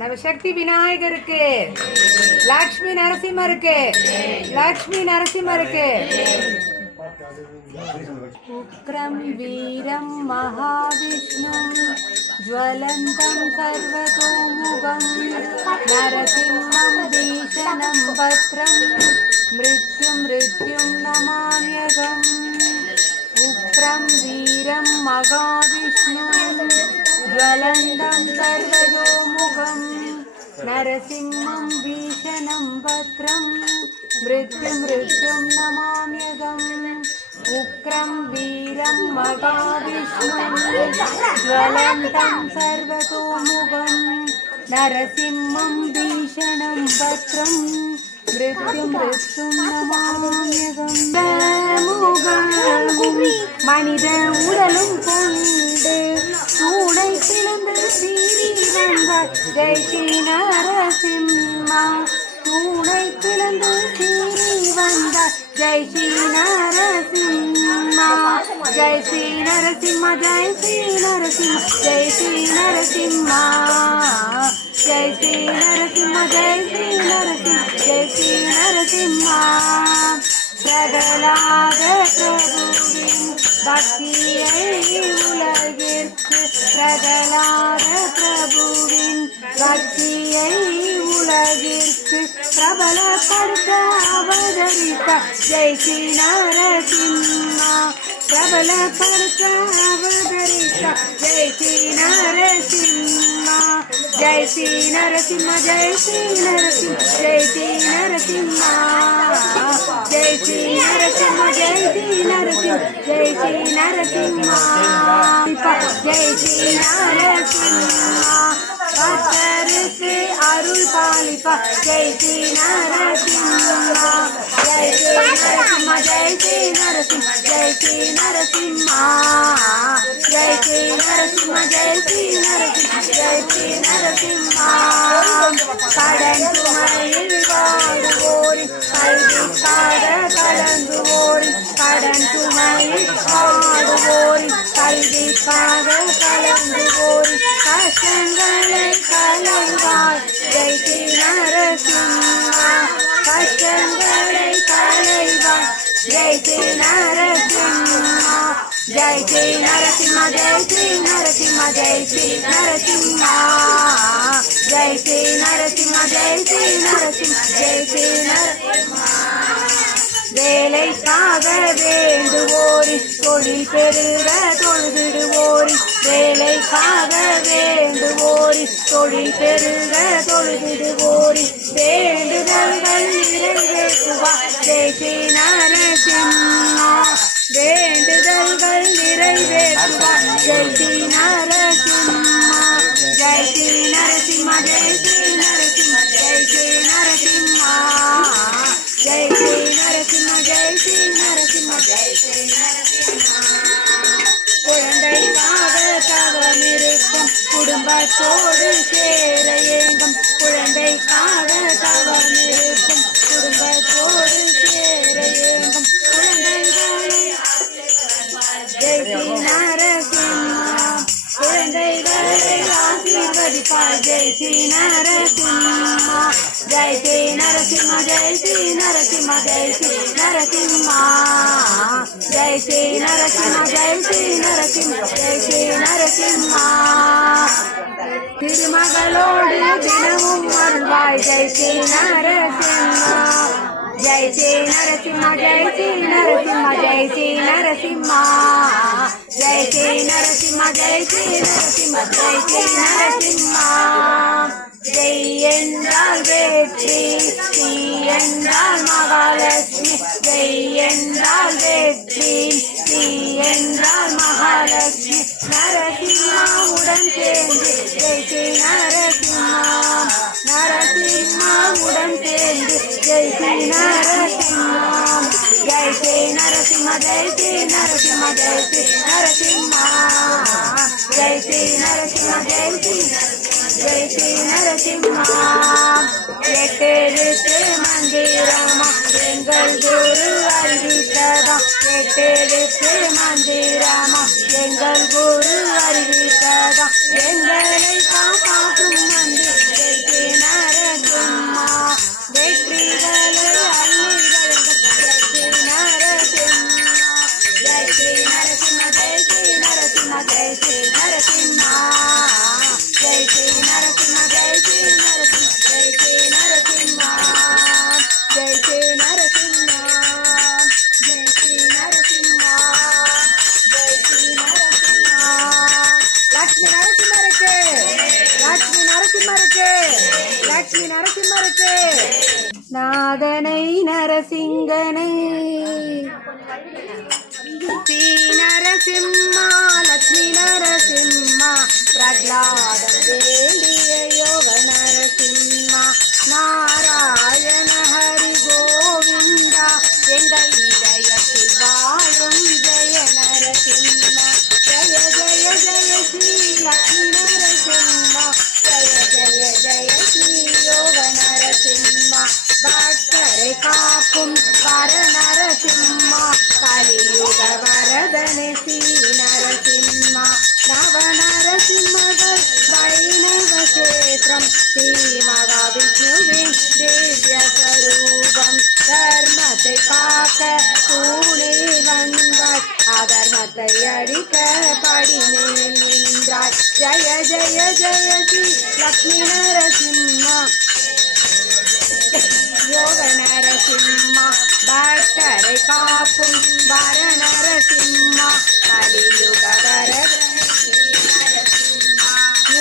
நவசக்தி விநாயகருக்கு, லக்ஷ்மி நரசிம்மருக்கு, லக்ஷ்மி நரசிம்மருக்கு. உக்ரம் வீரம் மகாவிஷ்ணும் ஜ்வலந்தம் சர்வதோமுகம் நரசிம்மம் பீஷணம் பத்ரம் மிருத்யும் மிருத்யும் நமாம்யகம். உக்ரம் வீரம் மகாவிஷ்ணும் ஜ்வலந்தம் சர்வதோமுகம் நரசிம்மம் பீஷணம் பத்ரம் மிருத்யும் மிருத்யும் நமாம்யகம். உக்ரம் வீரம் மகாவிஷ்ணும் ஜ்வலந்தம் சர்வதோமுகம் நரசிம்மம் பீஷணம் பத்ரம் மிருத்யும் மிருத்யும் நமாம்யகம். மனித உடலும் கொண்டு தூணை பிளந்து சீறி வந்தார் ஜெய் ஸ்ரீ நரசிம்மா. தூணை பிளந்து சீறி வந்தார் ஜெய் ஸ்ரீ நரசிம்மா. ஜெய் ஸ்ரீ நரசிம்ம, ஜெய் ஸ்ரீ நரசிம்ம, ஜெய் ஸ்ரீ நரசிம்மா. ஜெய் ஸ்ரீ நரசிம்ம, ஜெய் ஸ்ரீ நரசிம்ம, ஜெய் ஸ்ரீ நரசிம்மா. பிரகலாத பிரபுவின் பக்தியை உலகிற்கு, பிரகலாத பிரபுவின் பக்தியை உலகிற்கு பிரபலப்படுத்த அவதரித்த ஜெய் ஸ்ரீ நரசிம்மா. பிரபலப்படுத்த அவதரித்த ஜெய் ஸ்ரீ நரசிம்மா. ஜெய் ஸ்ரீ நரசிம்ம, ஜெய் ஸ்ரீ நரசிம்ம, ஜெய் ஸ்ரீ நரசிம்மா. ஜெய் ஸ்ரீ நரசிம்ம, ஜெய் ஸ்ரீ நரசிம்ம, ஜெய் ஸ்ரீ நரசிம்மா. ஜெய் ஸ்ரீ நரசிம்மா. பக்தருக்கு அருள் பாலிப்பா ஜெய் ஸ்ரீ நரசிம்மா. ஜெய் ஸ்ரீ நரசிம்ம, ஜெய் ஸ்ரீ நரசிம்ம, ஜெய் ஸ்ரீ நரசிம்மா. ஜெய் ஸ்ரீ நரசிம்ம, ஜெய் ஸ்ரீ நரசிம்ம, ஜெய் ஸ்ரீ நரசிம்மா. கடன் சுமையில் வாடுவோரின் கல்விக்காக கலந்துவோரின், கடன் சுமையில் வாடுவோரின் கல்விக்காக கலந்துவோரின் கஷ்டங்களை கலைவாய் ஜெய் ஸ்ரீ நரசிம்மா. கஷ்டங்களை கலைவாய் ஜெய் ஸ்ரீ நரசிம்மா. ஜெய் ஸ்ரீ நரசிம்ம, ஜெய் ஸ்ரீ நரசிம்ம, ஜெய் ஸ்ரீ நரசிம்மா. ஜெய் ஸ்ரீ நரசிம்ம, ஜெய் ஸ்ரீ நரசிம்ம, ஜெய் ஸ்ரீ நரசிம்மா. வேலைக்காக வேண்டுவோரின் தொழில் பெருக தொழுதிடுவோரின், வேலைக்காக வேண்டுவோரின் தொழில் பெருக தொழுதிடுவோரின் வேண்டுதல்கள் நிறைவேற்றுவார் ஜெய் ஸ்ரீ நரசிம்மா. வேண்டுதல்கள் நிறைவேற்றுவார் ஜெய் ஸ்ரீ நரசிம்மா. ஜெய் ஸ்ரீ நரசிம்ம, ஜெய் ஸ்ரீ நரசிம்ம, ஜெய் ஸ்ரீ நரசிம்மா. ஜெய் ஸ்ரீ நரசிம்ம, ஜெய் ஸ்ரீ நரசிம்ம, ஜெய் ஸ்ரீ நரசிம்மா. குழந்தைக்காக தவமிருக்கும் குடும்பத்தோடு சேர ஏங்கும், குழந்தைக்காக தவமிருக்கும் குடும்பத்தோடு சேர ஏங்கும் குழந்தைகளை ஜெய் ஸ்ரீ நரசிம்மா. குழந்தைகளை ஆசீர்வதிப்பார் ஜெய் ஸ்ரீ நரசிம்மா. ஜெய் ஸ்ரீ நரசிம்ம, ஜெய் ஸ்ரீ நரசிம்ம, ஜெய் ஸ்ரீ நரசிம்மா. ஜெய் ஸ்ரீ நரசிம்ம, ஜெய் ஸ்ரீ நரசிம்ம, ஜெய் ஸ்ரீ நரசிம்மா. திருமகளோடு தினமும் வருவாய் ஜெய் ஸ்ரீ நரசிம்மா. ஜெய் ஸ்ரீ நரசிம்ம, ஜெய் ஸ்ரீ நரசிம்ம, ஜெய் ஸ்ரீ நரசிம்மா. ஜெய் ஸ்ரீ நரசிம்ம, ஜெய் ஸ்ரீ நரசிம்ம, ஜெய் ஸ்ரீ நரசிம்மா. ஜெய் என்றால் வெற்றி, ஸ்ரீ என்றால் மகாலட்சுமி. ஜெய் என்றால் வெற்றி, ஸ்ரீ என்றால் மகாலட்சுமி. நரசிம்மாவுடன் சேர்ந்து ஜெய் ஸ்ரீ நரசிம்மா. நரசிம்மாவுடன் சேர்ந்து ஜெய் ஸ்ரீ நரசிம்மா. ஜெய் ஸ்ரீ நரசிம்ம, ஜெய் ஸ்ரீ நரசிம்ம, ஜெய் ஸ்ரீ நரசிம்மா. ஜெய் ஸ்ரீ நரசிம்ம, ஜெய் ஸ்ரீ ஜெய் ஸ்ரீ நரசிம்மா. எட்டெழுத்து மந்திரமா எங்கள் குரு அறிவித்ததா, எட்டெழுத்து மந்திரமா எங்கள் குரு அறிவித்ததா, எங்களை காப்பாற்றும் மந்திர ஜெய் ஸ்ரீ நரசிம்மா. வெற்றிகளை அள்ளிகள் ஜெய் ஸ்ரீ நரசிம்மா. ஜெய் ஸ்ரீ நரசிம்ம ஜெய் ஸ்ரீ நரசிம்ம ஜெய் ஸ்ரீ நரசிம்மா. ஜெய் ஸ்ரீ நரசிம்ம ஜெய் ஸ்ரீ நரசிம்ம ஜெய் ஸ்ரீ நரசிம்மா. ஜெய் ஸ்ரீ நரசிம்மா. ஜெய் ஸ்ரீ நரசிம்மா. ஜெய் ஸ்ரீ நரசிம்மா. லட்சுமி நரசிம்மருக்கு, லட்சுமி நரசிம்மருக்கு, லட்சுமி நரசிம்மருக்கு. நாதனை நரசிங்கனை ஸ்ரீ நரசிம்மா. லட்சுமி நரசிம்மா. பிரகலாதம் வேண்டிய யோக நரசிம்மா. நாராயண ஹரி கோவிந்தா எங்கள் இதயத்தில் வாழும் ஜெய நரசிம்மா. ஜெய ஜெய ஜெய ஸ்ரீ லட்சுமி நரசிம்மா. ஜெய ஜெய ஜெய ஸ்ரீ யோக நரசிம்மா. பக்தரை காக்கும் வர நரசிம்மா. கலியுக வரதனை ஸ்ரீ நரசிம்மா. நவ நரசிம்மர்கள் வைணவ கஷேத்திரம் ஸ்ரீ மகாவிஷ்ணுவின் திவ்ய ஸ்வரூபம். தர்மத்தை காக்க தூணே வந்தாய், அதர்மத்தை அழிக்க படிமேல் நின்றாய். ஜெய ஜெய ஜெய ஸ்ரீ லட்சுமி நரசிம்மா. யோக நரசிம்மா. பக்தரை காக்கும் வர நரசிம்மா. கலியுக வரதனை ஸ்ரீ நரசிம்மா.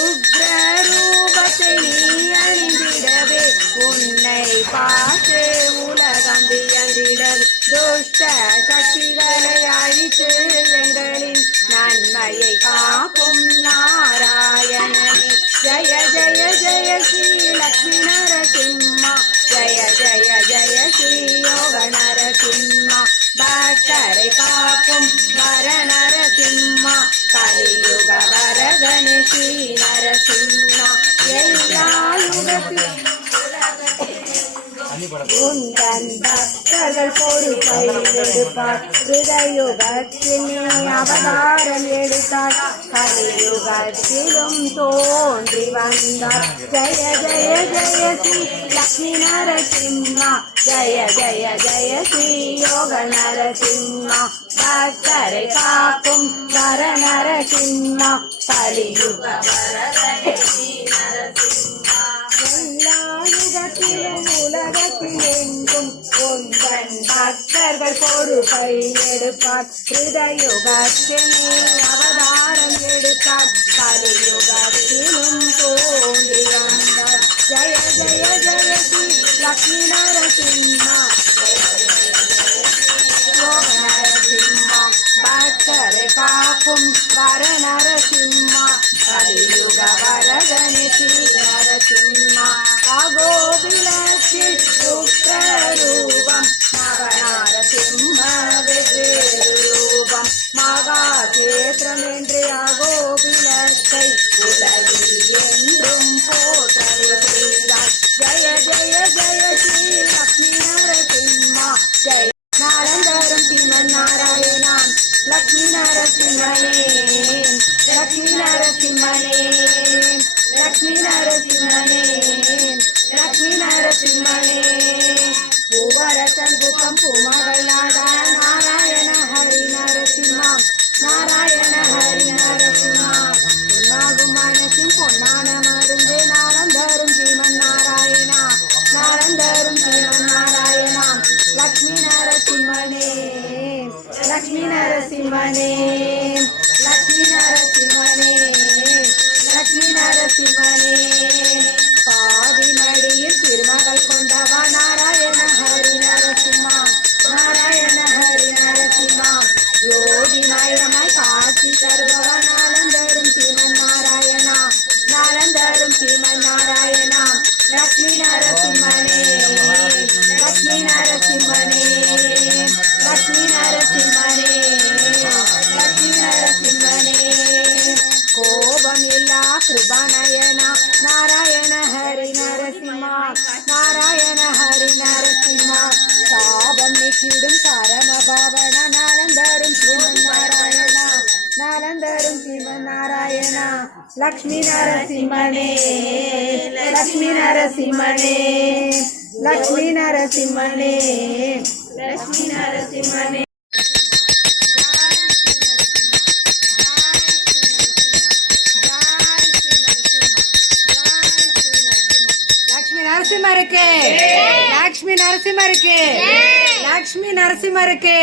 உக்ர ரூபத்தை நீ அணிந்திடவே, உன்னை பார்த்து உலகம் வியந்திடவே, துஷ்ட சக்திகளை அழித்து எங்களின் நன்மையை காக்கும் நாராயணனே. ஜெய ஜெய ஜெய ஸ்ரீ லட்சுமி நரசிம்மா. ஜெய ஜெய ஜெய ஸ்ரீ யோக நரசிம்மா. பக்தரை காக்கும் வர நரசிம்மா. கலியுக வரதனை ஸ்ரீ நரசிம்மா. எல்லா யுகத்திலும் உந்தன் பக்தர்கள் பொறுப்பை எடுப்பார். ஹிருதயுகத்தில் நீ அவதாரம் எடுத்தார், கலியுகத்திலும் தோன்றி வந்தார். ஜெய ஜெய ஜெய ஸ்ரீ லட்சுமி நரசிம்மா. ஜெய ஜெய ஜெய ஸ்ரீ யோக நரசிம்மா. பக்தரை காக்கும் வர நரசிம்மா. கலியுக வரதனை ஸ்ரீ நரசிம்மா. எல்லா யுகத்திலும் உலகத்தில் எங்கும் உந்தன் பக்தர்கள் பொறுப்பை எடுப்பார். ஹிருதயுகத்தில் நீ அவதாரம் எடுத்தார், கலியுகத்திலும் தோன்றி வந்தார். ஜெய ஜெய ஜெய ஸ்ரீ லட்சுமி நரசிம்மா. யோக நரசிம்மா. பக்தரை காக்கும் வர நரசிம்மா. கலியுக வரதனை ஸ்ரீ நரசிம்மா. அகோபிலத்தில் உக்ரரூபம் நவநரசிம்ம வெவ்வேறு ரூபம். மகாசேத்திரம் என்று அகோபிலத்தை உலகில் என்றும் போற்றல் செய்தார். ஜெய ஜெய ஜெய ஸ்ரீ லட்சுமி நரசிம்மா. ஜெய நலந்தரும் சிவன் நாராயணான் லட்சுமி நரசிம்மையே. காட்சிடும் சாரமபாவன நாளந்தரும் ஸ்ரீமன் நாராயணா நாளந்தரும் ஸ்ரீமன் நாராயணா லக்ஷ்மி நரசிம்மனே லக்ஷ்மி நரசிம்மனே லக்ஷ்மி நரசிம்மனே லக்ஷ்மி நரசிம்மனே நரசிம்மருக்கு லக்ஷ்மி நரசிம்மருக்கு லக்ஷ்மி நரசிம்மருக்கு